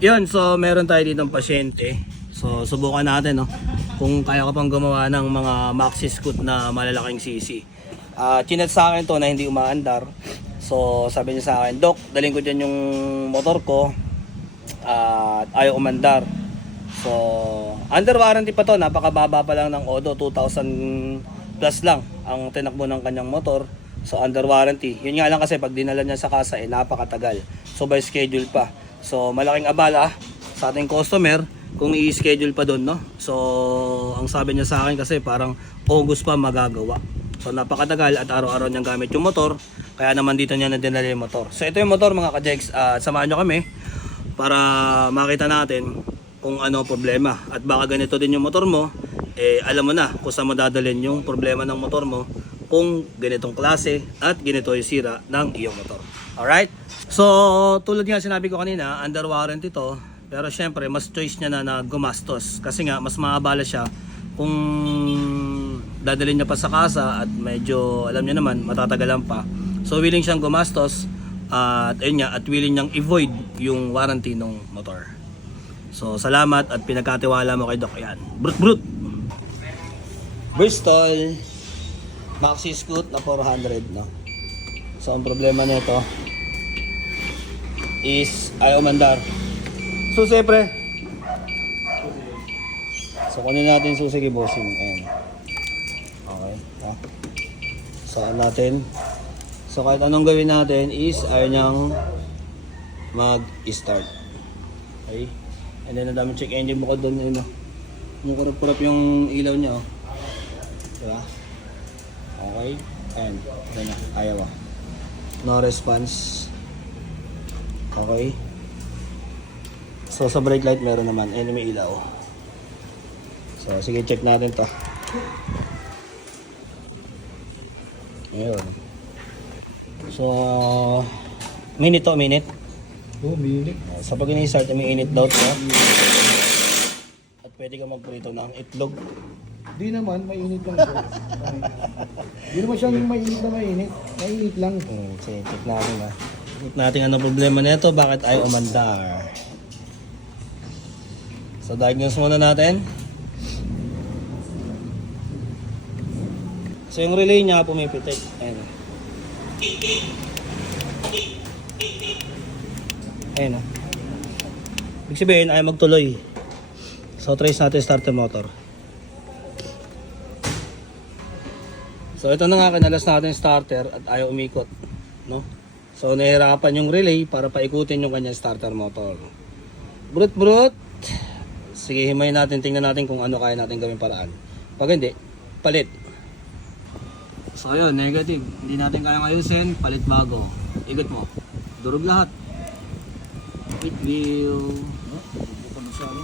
Yun, so meron tayo dito ng pasyente. So subukan natin, no, kung kaya ko pang gumawa ng mga maxi scoot na malalaking sisi. Chinat sa akin to na hindi umaandar. So sabi niya sa akin, Dok, dalhin ko dyan yung motor ko at ayaw umandar. So under warranty pa to, napakababa pa lang ng Odo, 2,000 plus lang ang tinakbo ng kanyang motor. So under warranty. Yun nga lang kasi pag dinala niya sa kasa napakatagal. So by schedule pa. So malaking abala sa ating customer kung i-schedule pa doon, no. So ang sabi niya sa akin kasi parang August pa magagawa. So napakatagal at araw-araw niyang gamit yung motor. Kaya naman dito niya na dinala yung motor. So ito yung motor mga ka-Jegs. Samahan niyo kami para makita natin kung ano problema. At baka ganito din yung motor mo, alam mo na kung saan mo dadalhin yung problema ng motor mo kung ganitong klase at ganito yung sira ng iyong motor. Alright? So tulad nga sinabi ko kanina, under warranty to. Pero syempre mas choice niya na gumastos. Kasi nga mas maabala siya kung dadalhin niya pa sa kasa at medyo alam niya naman matatagalan pa. So willing siyang gumastos at ayun nga, at willing niyang i-void yung warranty ng motor. So salamat at pinagkatiwala mo kay Doc. Yan. Brut. Bristol Maxi Scoot na 400, no. So ang problema nito is ayaw mandar. So siyempre, so kunin natin susi kay bossing. Ayan. Okay. Saan natin. So kahit anong gawin natin is ayaw niyang mag-start. Okay. And then nadami check engine mo ko doon. Yun, yung kurap-kurap yung ilaw niya. Oh. Diba? Okay. And ayaw. No response. Okay. So sa brake light meron naman, may ilaw. So sige, check natin to. Ayun. So minute to minute. Oh, minute. So pag ini-start, may init daw to. At pwede ka magprito ng itlog. Di naman, mainit lang siya. Di naman siya yung mainit na mainit. Mainit lang. Sige, check natin ha. Check natin ano problema nito, bakit ay umandar. So diagnose muna natin. So yung relay niya pumipitik. Ayan. Ayan o. Ibig sabihin ay magtuloy. So trace natin starter motor. So ito na nga, kinalas natin starter at ayaw umikot, no? So nahihirapan yung relay para paikutin yung kanyang starter motor. Brut. Sige, himayin natin, tingnan natin kung ano kaya natin gawin paraan. Pag hindi, palit. So ayun, negative. Hindi natin kayang ayusin, palit bago. Ikot mo. Durog lahat. Big wheel. Bukan na siya, ano,